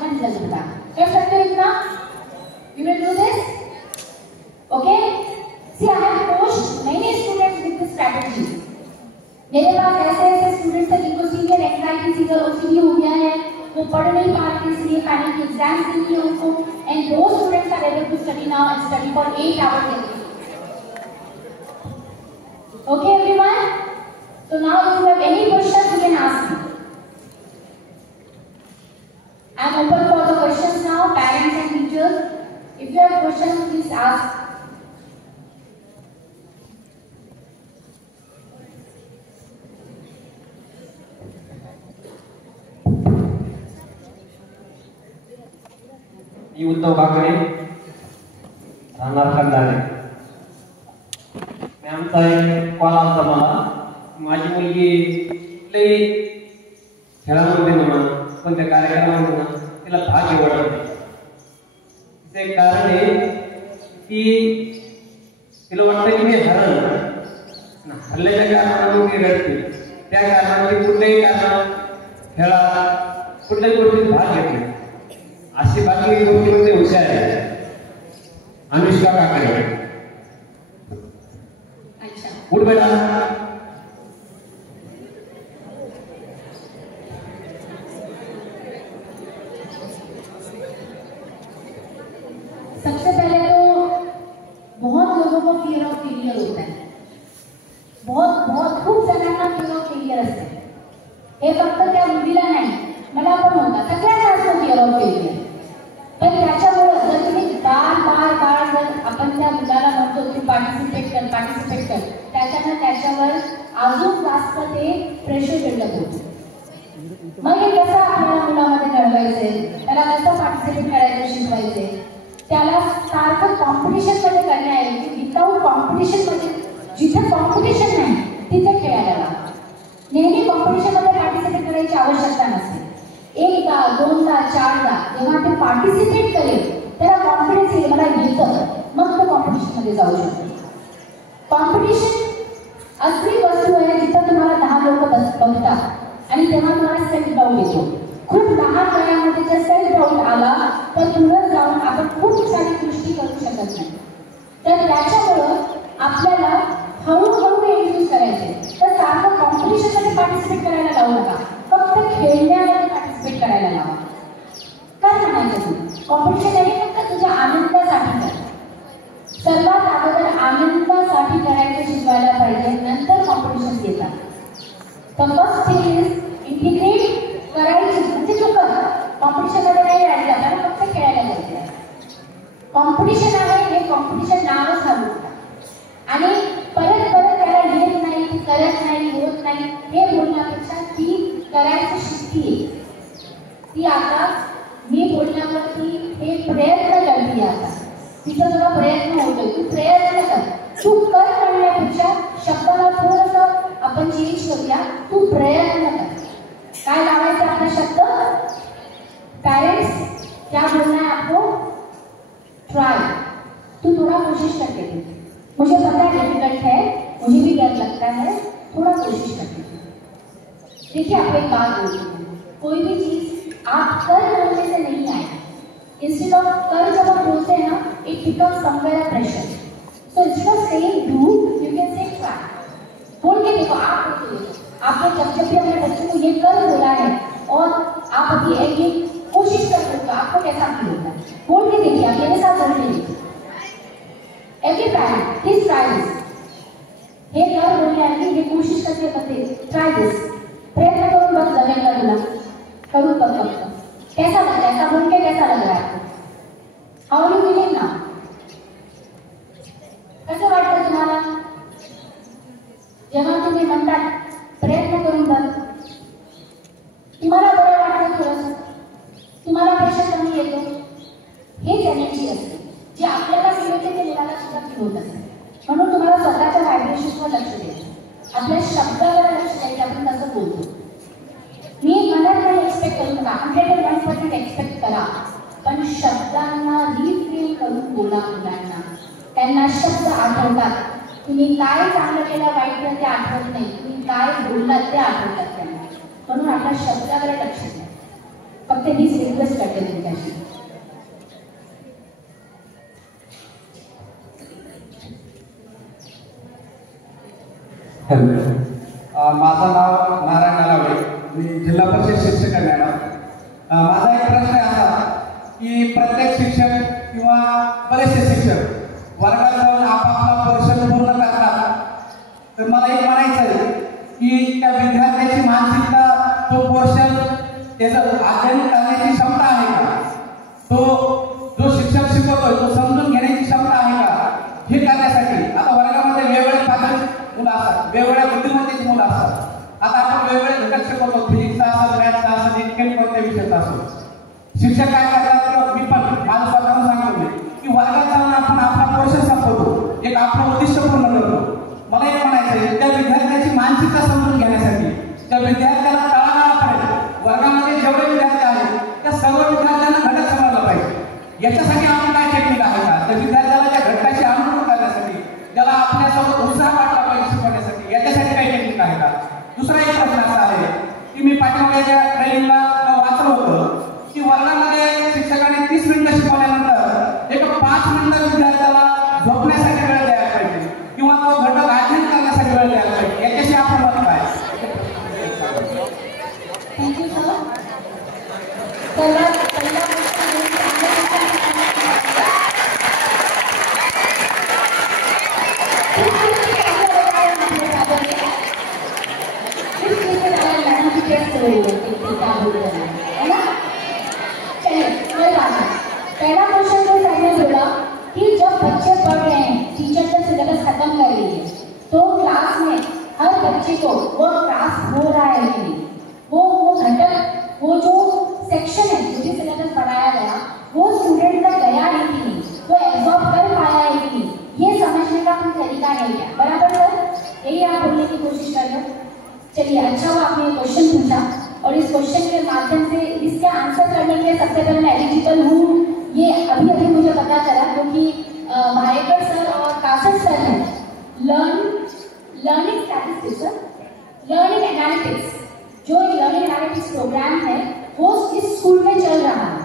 कितना रिजल्ट होगा। कर सकते हो इतना? You will do this? Okay? See, I have coached many students with this strategy. मेरे पास ऐसे स्टूडेंट्स हैं जिनको सीवियर एंजाइटी, सीवियर ओसीडी हो गया है, वो पढ़ नहीं पा रहे इसलिए फाइनल की एग्जाम्स नहीं किए उनको, एंड दो students are able to study now and study for 8 hours a day. Okay, everyone? So now if you have any questions, you can ask me. I am open for the questions now, parents and teachers. If you have questions, please ask. मी उद्धव बाकरे राहणार कंधारे. आमचा एक call आलता मला, माझी मुलगी कुठल्याही खेळामध्ये म्हणा कोणत्या कार्यक्रमामध्ये म्हणा तिला भाग घेवत नाही. तिचं एक कारण आहे की तिला वाटतं की मी हरल्याच्या कारणाने ती रडते. त्या कारणाने कुठल्याही कारणात खेळात कुठल्याही गोष्टीत भाग घेत नाही. अशी बाकी गोष्टीमध्ये हुशार आहे अनुष्का काकडे. उठ बेटा. सबसे पहले तो बहुत लोगों को फियर ऑफ फेलियर होता है. बहुत खूप जणांना फियर ऑफ फेलियर असते. हे फक्त त्या मुलीला नाही, मला पण होता, सगळ्यांना असतं फियर ऑफ फेलियर. पण त्याच्यामुळे जर तुम्ही बार जर आपण त्या मुलाला म्हणतो की पार्टिसिपेट कर, त्याच्यावर अजून जास्त ते प्रेशर बिल्डअप होतं. मग हे कसं आपल्याला मुलामध्ये घडवायचंय, त्याला कसं पार्टिसिपेट करायचं शिकवायचंय, त्याला सारखं कॉम्पिटिशन मध्ये करण्याऐवजी विदाऊट कॉम्पिटिशन मध्ये, जिथे कॉम्पिटिशन नाही तिथे खेळायला लावा. नेहमी कॉम्पिटिशन मध्ये पार्टिसिपेट करायची आवश्यकता नसते. एकदा, दोनदा, चारदा जेव्हा ते पार्टिसिपेट करेल त्याला कॉन्फिडन्स येईल, मला येतं, मग तो कॉम्पिटिशन मध्ये जाऊ शकतो. कॉम्पिटिशन असली वस्तू आहे जिथं तुम्हाला 10 लोक बघतात आणि तेव्हा तुम्हाला सेल्फ डाऊट येतो. खूप लहान वयामध्ये जर सेल्फ डाऊट आला तर पुढे जाऊन आपण खूप सारी गोष्टी करू शकत नाही. तर त्याच्यामुळं आपल्याला हळूहळू इंट्रोड्यूस करायचे. तर सारखं कॉम्पिटिशन मध्ये पार्टिसिपेट करायला लावू नका, फक्त खेळण्यामध्ये पार्टिसिपेट करायला लावा. काय म्हणायचं तू? कॉम्पिटिशन आहे फक्त तुझ्या आनंदासाठी कर. सर्वात अगोदर आनंदासाठी करायचं शिकवायला पाहिजे, नंतर कॉम्पिटिशन येतात. तर फर्स्ट थिंग इज इंटिग्रेट करायची, म्हणजे तू कर. कॉम्पिटिशन मध्ये नाही राहायचं, आपल्याला फक्त खेळायला जायचं. कॉम्पिटिशन आहे हे कॉम्पिटिशन नावच घालू आणि परत त्याला येत नाही, करत नाही, होत नाही हे बोलण्यापेक्षा ती करायची शिकतीये. ती आता मी बोलण्यावरती हे प्रयत्न करते. आता तिचा तुला प्रयत्न होतोय, तू प्रयत्न कर. तू कर म्हणण्यापेक्षा शब्दाला थोडंसं आपण चेंज करूया. तू प्रयत्न कर. काय लावायचं आपला शब्द? पेरेंट्स क्या बोलना है आपको? ट्राई. तू थोड़ा कोशिश करके देख. मुझे पता है डिफिकल्ट है, मुझे भी डर लगता है, थोड़ा कोशिश करके देखिए. आप एक बात बोलती हूँ, कोई भी चीज आप कर बोलने से नहीं आए. इंस्टेड ऑफ कर जब आप बोलते हैं ना, it becomes somewhere a pressure. So instead of saying do, you can say try. बोल के देखो. आप बोलते हो, आपने जब भी अपने बच्चे को ये कर बोला है और आप अभी ये कोशिश कर रहे हो, आपको कैसा फील होता है? बोल के देखिए. आप मेरे साथ जरूर देखिए. एवरी पैरेंट प्लीज ट्राई दिस. हे कर बोलण्याआधी हे कोशिश करते बघते. ट्राई दिस. प्रयत्न करून बघ, जमेल का तुला? करून बघ फक्त. कैसा लग रहा है? ऐसा बोल के कैसा लग रहा है आपको? हाउ आर यू फीलिंग नाउ? कसं वाटतं तुम्हाला जेव्हा तुम्ही म्हणतात प्रयत्न करून बघ? तुम्हाला बरं वाटतं थोडंसं? तुम्हाला प्रेशर कमी येतो? हेच एनर्जी असते जी आपल्याला फील होते ते मुलाला सुद्धा फील होत असते. म्हणून तुम्हाला स्वतःच्या व्हायब्रेशनवर लक्ष द्यायचं, आपल्या शब्दावर लक्ष द्यायचं. आपण कसं बोलतो. मी म्हणत नाही एक्सपेक्ट करू नका, 101% एक्सपेक्ट करा, पण शब्दांना रिफ्रेम करून बोला मुलांना. त्यांना शब्द आठवतात. तुम्ही काय चांगलं केलं, वाईट केलं ते आठवत नाही, तुम्ही काय बोललात ते आठवतात त्यांना. म्हणून आपल्या शब्दावर लक्ष द्या. फक्त हीच रिक्वेस्ट करते. माझं नाव नारायण नालावडे, मी जिल्हा परिषद शिक्षक आहे मॅडम. माझा एक प्रश्न आहे असा की प्रत्येक शिक्षक किंवा बरेचसे शिक्षक वर्गात जाऊन आपापला पोर्शन पूर्ण करतात. तर मला एक म्हणायचं आहे की त्या विद्यार्थ्याची मानसिकता तो पोर्शन त्याचं अध्ययन करण्याची क्षमता आहे का, तो जो शिक्षक शिकवतोय तो समजून घेण्याची क्षमता आहे का, हे करण्यासाठी आता वर्गामध्ये वेगवेगळे पातळी मुलं असतात, वेगवेगळ्या बुद्धिमत्तेची मुलं असतात. आता आपण वेगवेगळे घटक शिकवतो, फिजिक्सचा असेल, मॅथ्सचा असेल, इतके कोणत्या विषयाचा असो. शिक्षक काय करतात किंवा मी पण माझं स्वतःहून सांगतो की वर्गात जाऊन आपण आपला पोर्शन संपवतो, एक आपलं उद्दिष्ट पूर्ण करतो. मला एक म्हणायचं आहे त्या विद्यार्थ्याची मानसिकता समजून घेण्यासाठी त्या विद्यार्थ्याला तळागाळापर्यंत वर्गामध्ये जेवढे विद्यार्थी आहेत त्या सर्व विद्यार्थ्यांना घटक समजला पाहिजे. याच्यासाठी आपण काय टेक्निक आहे का, त्या विद्यार्थ्याला त्या घटकाशी अनुभव करण्यासाठी, त्याला आपल्यासोबत उत्साह वाटला पाहिजे शिकवण्यासाठी, याच्यासाठी काही टेक्निक आहे का. दुसरा एक प्रश्न असा आहे की मी पाठीमागच्या ट्रेनिंगला वाचलं होतं की वर्गामध्ये शिक्षकाने 30 मिनिटं शिकवल्यानंतर एक 5 मिनिटं विद्यार्थ्याला झोपण्यासाठी वेळ द्यायला पाहिजे किंवा तो घटक अध्ययन करण्यासाठी वेळ द्यायला पाहिजे. याच्याशी आपण मत काय. Thank you sir. सर्वात पहिला पहला क्वेश्चन जो सर ने बोला कि जब बच्चे पढ़ रहे हैं, टीचर जब सिलेबस खत्म कर रही है तो क्लास में हर बच्चे को वो क्लास हो रहा है कि नहीं, वो घटक, वो जो सेक्शन है जो भी सिलेबस पढ़ाया गया वो स्टूडेंट तक गया है कि नहीं, वो एब्जॉर्ब कर पाया है कि नहीं, ये समझने का कोई तरीका है क्या. बराबर सर, यही आप बोलने की कोशिश कर रहे हो. चलिए, अच्छा हुआ आपने क्वेश्चन पूछा और इस क्वेश्चन के माध्यम से इसका आंसर करने के लिए सबसे पहले मैं एलिजिबल हूँ ये अभी अभी मुझे पता चला, क्योंकि भायेकर सर और कासर सर हैं लर्निंग स्टैटिस्टिक्स, लर्निंग एनालिटिक्स, जो लर्निंग एनालिटिक्स प्रोग्राम है वो इस स्कूल में चल रहा है,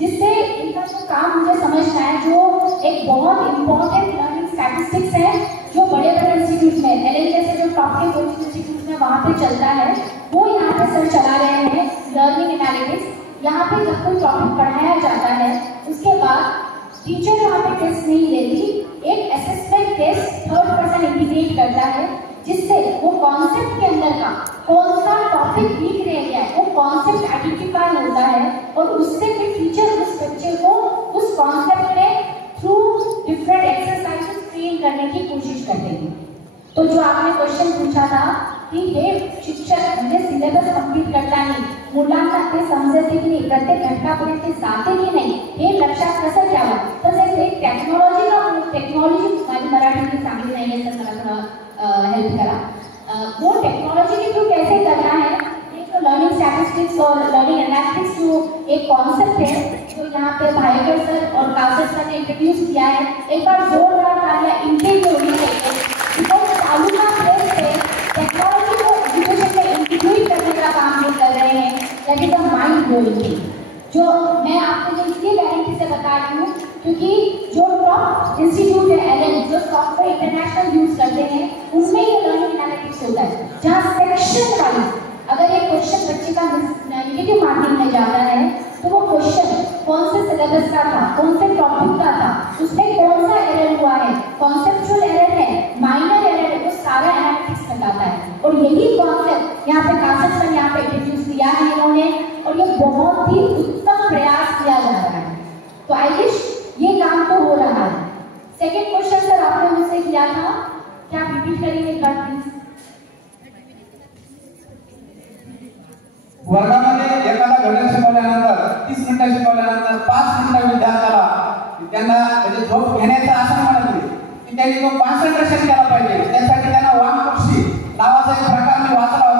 जिससे इनका जो काम मुझे समझना है, जो एक बहुत इंपॉर्टेंट लर्निंग स्टैटिस्टिक्स है जो बड़े बड़े इंस्टीट्यूट में एलएन जैसे जो टॉप के कोचिंग इंस्टीट्यूट में वहाँ पे चलता है, वो यहाँ पे सर चला रहे हैं लर्निंग एनालिटिक्स. यहाँ पे जब कोई टॉपिक पढ़ाया जाता है उसके बाद टीचर यहाँ पे टेस्ट नहीं लेती, एक assessment test third person integrate करता है, जिससे वो कॉन्सेप्ट के अंदर का कौन सा टॉपिक वीक रह गया है वो कॉन्सेप्ट आइडेंटिफाई होता है और उससे फिर टीचर उस बच्चे को उस कॉन्सेप्ट में थ्रू डिफरेंट एक्सरसाइजेस ट्रेन करने की कोशिश करते हैं. तो जो आपने क्वेश्चन पूछा था की हे शिक्षक म्हणजे सिलेबस कंप्लीट करताना मुलांना ते समजते की नाही, प्रत्येक घटकापर्यंत ते जाते की नाही, हे लक्षात कसं घ्यावं. तसेच एक टेक्नॉलॉजी माझी मराठी चांगली नाही आहे तर मला थोडं हेल्प करा. वो टेक्नोलॉजी के थ्रू कैसे करना है, एक लर्निंग स्टैटिस्टिक्स और लर्निंग एनालिटिक्स जो एक कॉन्सेप्ट है जो यहाँ पे भायेकर सर और कासर सर ने इंट्रोड्यूस किया है, एक बार जोरदार तालियां इनके लिए होनी चाहिए. बिकॉज चालू का प्लेस पे टेक्नोलॉजी को एजुकेशन में इंटीग्रेट करने का काम ये कर रहे हैं. That is a mind blowing, जो मैं आपको जो इसलिए गारंटी से बता रही हूँ क्योंकि जो टॉप इंस्टीट्यूट है एलएन जो सॉफ्टवेयर इंटरनेशनल यूज करते हैं उनमें ये लर्निंग एनालिटिक्स होता है, जहाँ सेक्शन वाइज अगर एक क्वेश्चन बच्चे का नेगेटिव मार्किंग में जाता है तो वो क्वेश्चन कौन से सिलेबस का था, कौन से टॉपिक का था, उसमें कौन सा एरर हुआ है, कॉन्सेप्चुअल एरर है, माइनर एरर है, वो सारा एनालिटिक्स बताता है. और यही कॉन्सेप्ट यहाँ पे कासर सर यहाँ पे इंट्रोड्यूस किया है इन्होंने और ये बहुत ही उत्तम प्रयास किया जा रहा है. तो आई विश ये काम तो हो रहा है. सेकेंड क्वेश्चन सर आपने मुझसे किया था, क्या आप रिपीट करेंगे एक बार प्लीज. वर्गामध्ये एखादा घटक शिकवल्यानंतर 30 मिनिटं शिकवल्यानंतर 5 मिनिटं विद्यार्थ्याला त्यांना म्हणजे झोप घेण्याचं असं म्हणत नाही की त्यांनी तो कॉन्सन्ट्रेशन केला पाहिजे. त्यासाठी त्यांना वामपक्षी नावाचा एक प्रकार मी वाचला होता.